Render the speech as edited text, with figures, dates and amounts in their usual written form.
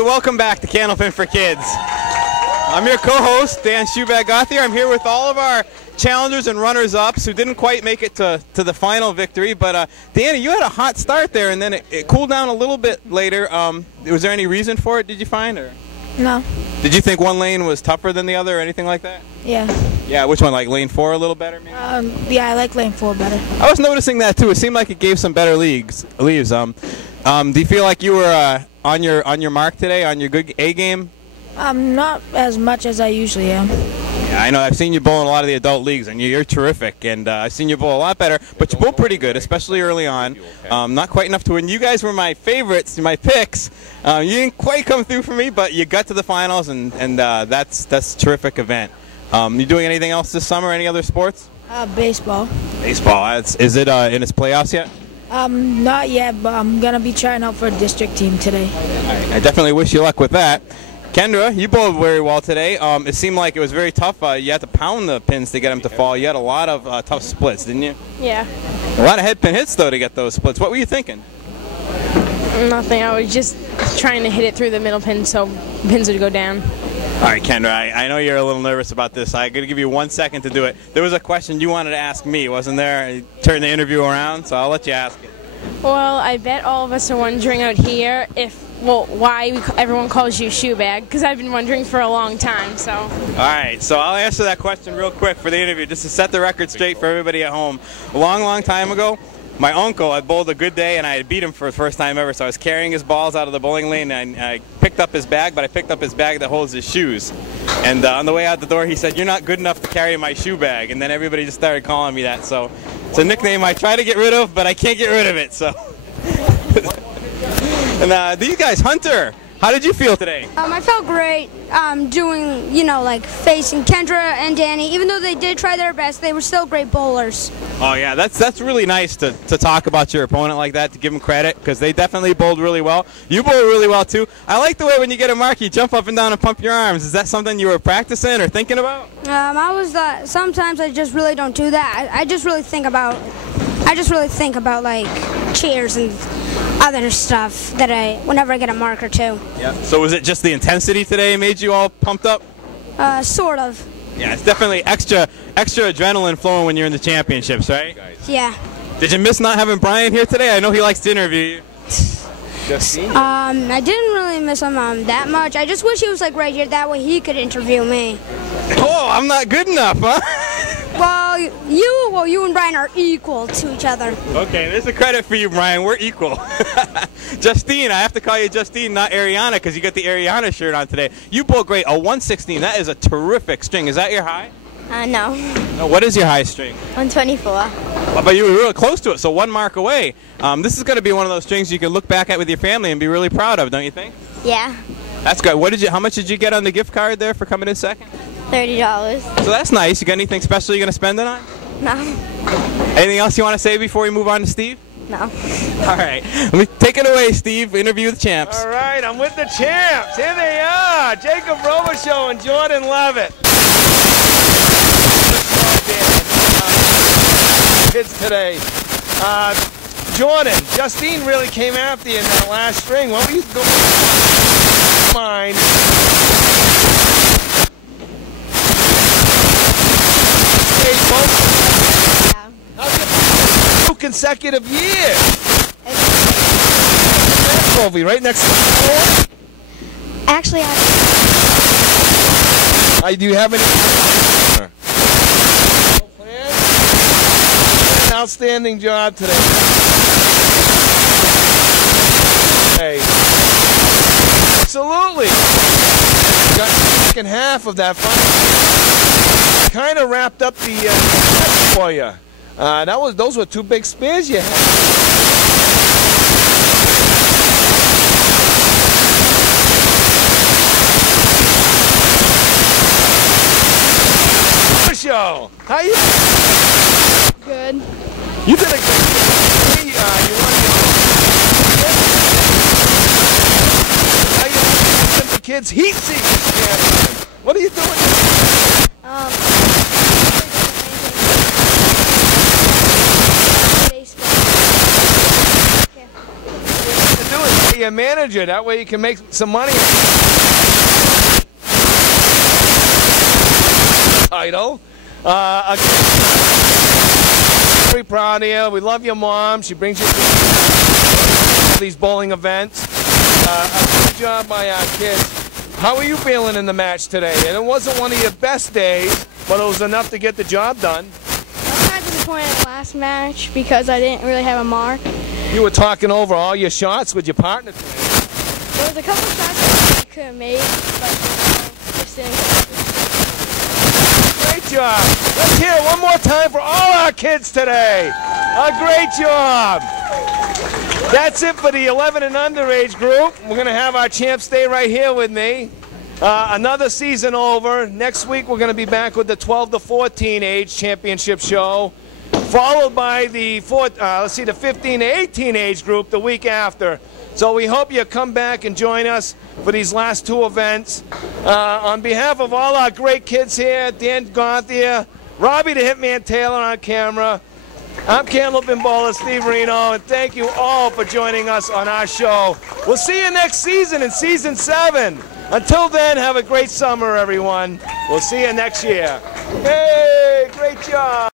Hey, welcome back to Candlepin for Kids. I'm your co-host, Dan Shoebag-Gothier. I'm here with all of our challengers and runners-ups who didn't quite make it to the final victory. But, Danny, you had a hot start there, and then it cooled down a little bit later. Was there any reason for it, did you find? Or? No. Did you think one lane was tougher than the other or anything like that? Yeah. Yeah, which one, like lane 4 a little better, maybe? Yeah, I like lane 4 better. I was noticing that, too. It seemed like it gave some better leaves. Do you feel like you were on your mark today, on your good A game? Not as much as I usually am. Yeah, I know. I've seen you bowl in a lot of the adult leagues, and you're terrific. And I've seen you bowl a lot better, but you bowl pretty good, especially early on. Not quite enough to win. You guys were my favorites, my picks. You didn't quite come through for me, but you got to the finals, and that's a terrific event. You doing anything else this summer? Any other sports? Baseball. Baseball. Is it in its playoffs yet? Not yet, but I'm gonna be trying out for a district team today. I definitely wish you luck with that. Kendra, you bowled very well today. It seemed like it was very tough. You had to pound the pins to get them to fall. You had a lot of tough splits, didn't you? Yeah. A lot of head pin hits, though, to get those splits. What were you thinking? Nothing. I was just trying to hit it through the middle pin so pins would go down. All right, Kendra, I know you're a little nervous about this. I'm going to give you 1 second to do it. There was a question you wanted to ask me, wasn't there? I turned the interview around, so I'll let you ask it. Well, I bet all of us are wondering out here why everyone calls you Shoebag, because I've been wondering for a long time. So. All right, so I'll answer that question real quick for the interview, just to set the record straight for everybody at home. A long time ago, my uncle had bowled a good day, and I had beat him for the first time ever, so I was carrying his balls out of the bowling lane, and I picked up his bag, but I picked up his bag that holds his shoes. And on the way out the door, he said, "You're not good enough to carry my shoe bag," and then everybody just started calling me that. So it's a nickname I try to get rid of, but I can't get rid of it. So. And these guys, Hunter, how did you feel today? I felt great doing, like facing Kendra and Danny. Even though they did try their best, they were still great bowlers. Oh, yeah, that's really nice to talk about your opponent like that, to give them credit, because they definitely bowled really well. You bowled really well, too. I like the way when you get a mark, you jump up and down and pump your arms. Is that something you were practicing or thinking about? Sometimes I just really don't do that. I just really think about like cheers and other stuff whenever I get a mark or two. Yeah. So was it just the intensity today made you all pumped up? Sort of. Yeah, it's definitely extra adrenaline flowing when you're in the championships, right? Yeah. Did you miss not having Brian here today? I know he likes to interview you. I didn't really miss him that much. I just wish he was like right here. That way he could interview me. Oh, I'm not good enough, huh? Well, you and Brian are equal to each other. Okay, there's a credit for you, Brian. We're equal. Justine, I have to call you Justine, not Ariana, because you got the Ariana shirt on today. You bowled great. A 116. That is a terrific string. Is that your high? No. No. What is your high string? 124. But you were real close to it, so 1 mark away. This is going to be one of those strings you can look back at with your family and be really proud of, don't you think? Yeah. That's good. How much did you get on the gift card there for coming in second? $30. So that's nice. You got anything special you're going to spend it on? No. Anything else you want to say before we move on to Steve? No. All right. Let me take it away, Steve. Interview the champs. All right, I'm with the champs. Here they are. Jacob Robichaux and Jordan Levitt. Kids today. Jordan, Justine really came after you in that last string. What were you going to mind? How's it 2 consecutive years? Trophy right next to the floor. Actually, Do you have any plans? An outstanding job today. Hey, absolutely. Got the second half of that fight. Kind of wrapped up the match for you. Those were 2 big spears you had. Show. How you? Good. You did a good you won the kids heat seeking. What are you doing? Baseball. What are you doing? your manager. That way you can make some money. Title. Very proud of you. We love your mom. She brings you to these bowling events. A good job by our kids. How are you feeling in the match today? And it wasn't one of your best days, but it was enough to get the job done. I was kind of disappointed in the last match because I didn't really have a mark. You were talking over all your shots with your partner today. There was a couple shots I could have made, but just didn't. Great job. Let's hear it one more time for all our kids today. A great job. That's it for the 11 and underage group. We're going to have our champ stay right here with me. Another season over. Next week we're going to be back with the 12 to 14 age championship show, followed by the 15 to 18 age group the week after. So we hope you come back and join us for these last two events. On behalf of all our great kids here, Dan Gauthier, Robbie the Hitman Taylor on camera, I'm Candlepin bowler Steve Reno, and thank you all for joining us on our show. We'll see you next season in season 7. Until then, have a great summer, everyone. We'll see you next year. Hey, great job.